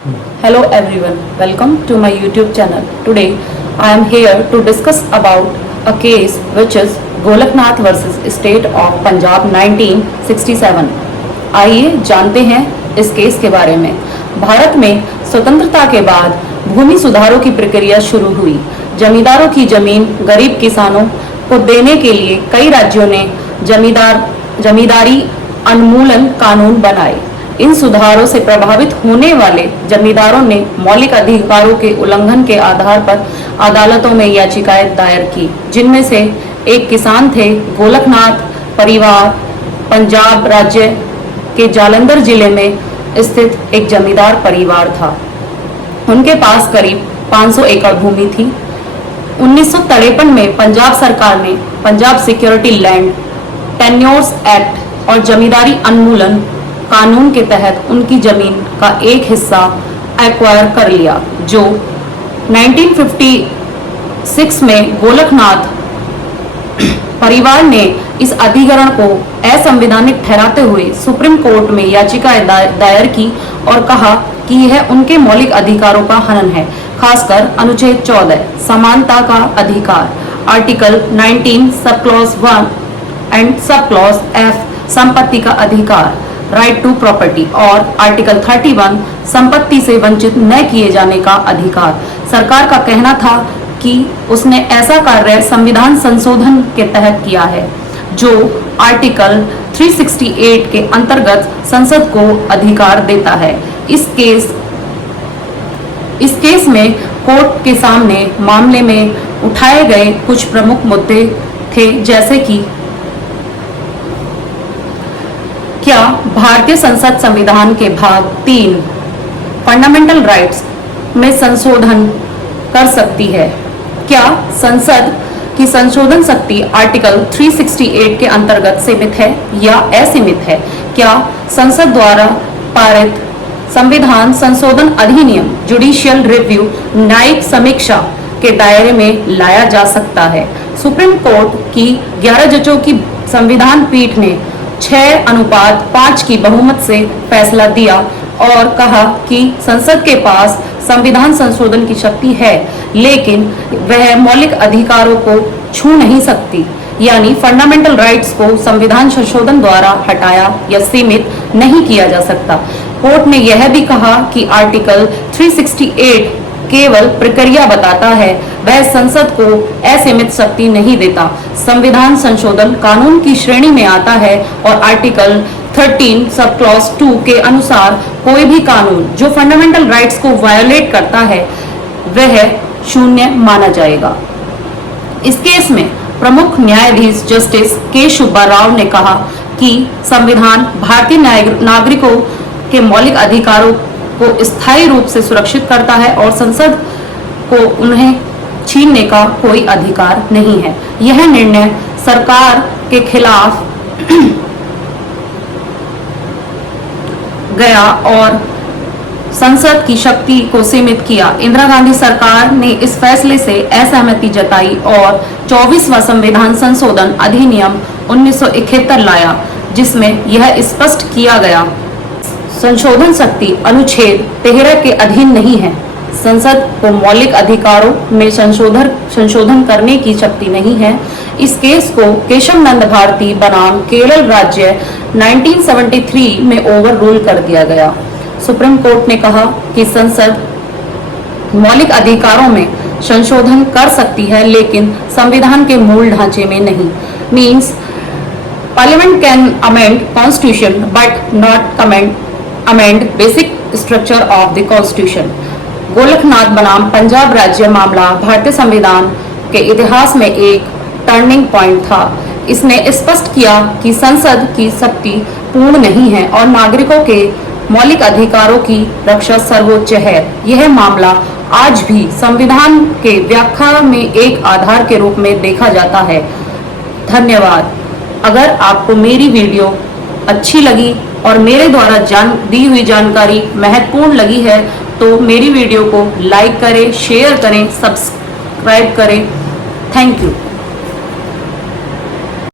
Hello everyone, welcome to my YouTube channel. Today I am here to discuss about a case which is Golaknath versus State of Punjab 1967. आइए जानते हैं इस case के बारे में। भारत में स्वतंत्रता के बाद भूमि सुधारों की प्रक्रिया शुरू हुई। जमींदारों की जमीन गरीब किसानों को देने के लिए कई राज्यों ने जमींदारी उन्मूलन कानून बनाए। इन सुधारों से प्रभावित होने वाले जमींदारों ने मौलिक अधिकारों के उल्लंघन के आधार पर अदालतों में याचिकाएं दायर की, जिनमें से एक किसान थे। गोलकनाथ परिवार पंजाब राज्य के जालंधर जिले में स्थित एक जमींदार परिवार था। उनके पास करीब 500 एकड़ भूमि थी। 1953 में पंजाब सरकार ने Punjab security land tenures act और जमींदारी उन्मूलन कानून के तहत उनकी जमीन का एक हिस्सा एक्वायर कर लिया, जो 1956 में गोलकनाथ परिवार ने इस अधिग्रहण को असंवैधानिक ठहराते हुए सुप्रीम कोर्ट में याचिकाएं दायर की और कहा कि यह उनके मौलिक अधिकारों का हनन है, खासकर अनुच्छेद 14 समानता का अधिकार, article 19 sub clause 1 and sub clause F संपत्ति का अधिकार, राइट टू प्रॉपर्टी, और आर्टिकल 31 संपत्ति से वंचित न किए जाने का अधिकार। सरकार का कहना था कि उसने ऐसा कार्य संविधान संशोधन के तहत किया है, जो आर्टिकल 368 के अंतर्गत संसद को अधिकार देता है। इस केस में कोर्ट के सामने मामले में उठाए गए कुछ प्रमुख मुद्दे थे, जैसे कि क्या भारतीय संसद संविधान के भाग 3 फंडामेंटल राइट्स में संशोधन कर सकती है? क्या संसद की संशोधन शक्ति आर्टिकल 368 के अंतर्गत सीमित है या असीमित है? क्या संसद द्वारा पारित संविधान संशोधन अधिनियम जुडिशियल रिव्यू न्यायिक समीक्षा के दायरे में लाया जा सकता है? सुप्रीम कोर्ट की 11 जजों की संविधान पीठ ने 6:5 की बहुमत से फैसला दिया और कहा कि संसद के पास संविधान संशोधन की शक्ति है, लेकिन वह मौलिक अधिकारों को छू नहीं सकती, यानी फंडामेंटल राइट्स को संविधान संशोधन द्वारा हटाया या सीमित नहीं किया जा सकता। कोर्ट ने यह भी कहा कि आर्टिकल 368 केवल प्रक्रिया बताता है, वह संसद को असीमित शक्ति नहीं देता। संविधान संशोधन कानून की श्रेणी में आता है और आर्टिकल 13 सब क्लॉज 2 के अनुसार कोई भी कानून जो फंडामेंटल राइट्स को वायोलेट करता है वह शून्य माना जाएगा। इस केस में प्रमुख न्यायाधीश जस्टिस के सुब्बा राव ने कहा कि संविधान भारतीय नागरिकों के मौलिक अधिकारों को स्थायी रूप से सुरक्षित करता है और संसद को उन्हें छीनने का कोई अधिकार नहीं है। यह निर्णय सरकार के खिलाफ गया और संसद की शक्ति को सीमित किया। इंदिरा गांधी सरकार ने इस फैसले से असहमति जताई और 24वां संविधान संशोधन अधिनियम 1971 लाया, जिसमें यह स्पष्ट किया गया संशोधन शक्ति अनुच्छेद 13 के अधीन नहीं है। संसद को मौलिक अधिकारों में संशोधन करने की शक्ति नहीं है। इस केस को केशव नंद भारती बनाम केरल राज्य 1973 में ओवर रूल कर दिया गया। सुप्रीम कोर्ट ने कहा कि संसद मौलिक अधिकारों में संशोधन कर सकती है, लेकिन संविधान के मूल ढांचे में नहीं। Means parliament can amend constitution but not amend basic structure of the constitution। Golaknath बनाम पंजाब राज्य मामला भारतीय संविधान के इतिहास में एक टर्निंग पॉइंट था। इसने स्पष्ट किया कि संसद की शक्ति पूर्ण नहीं है और नागरिकों के मौलिक अधिकारों की रक्षा सर्वोच्च है। यह मामला आज भी संविधान के व्याख्या में एक आधार के रूप में देखा जाता है। धन्यवाद। अगर आपको मेरी वीडियो अच्छी लगी और मेरे द्वारा दी हुई जानकारी महत्वपूर्ण लगी है तो मेरी वीडियो को लाइक करें, शेयर करें, सब्सक्राइब करें। Thank you.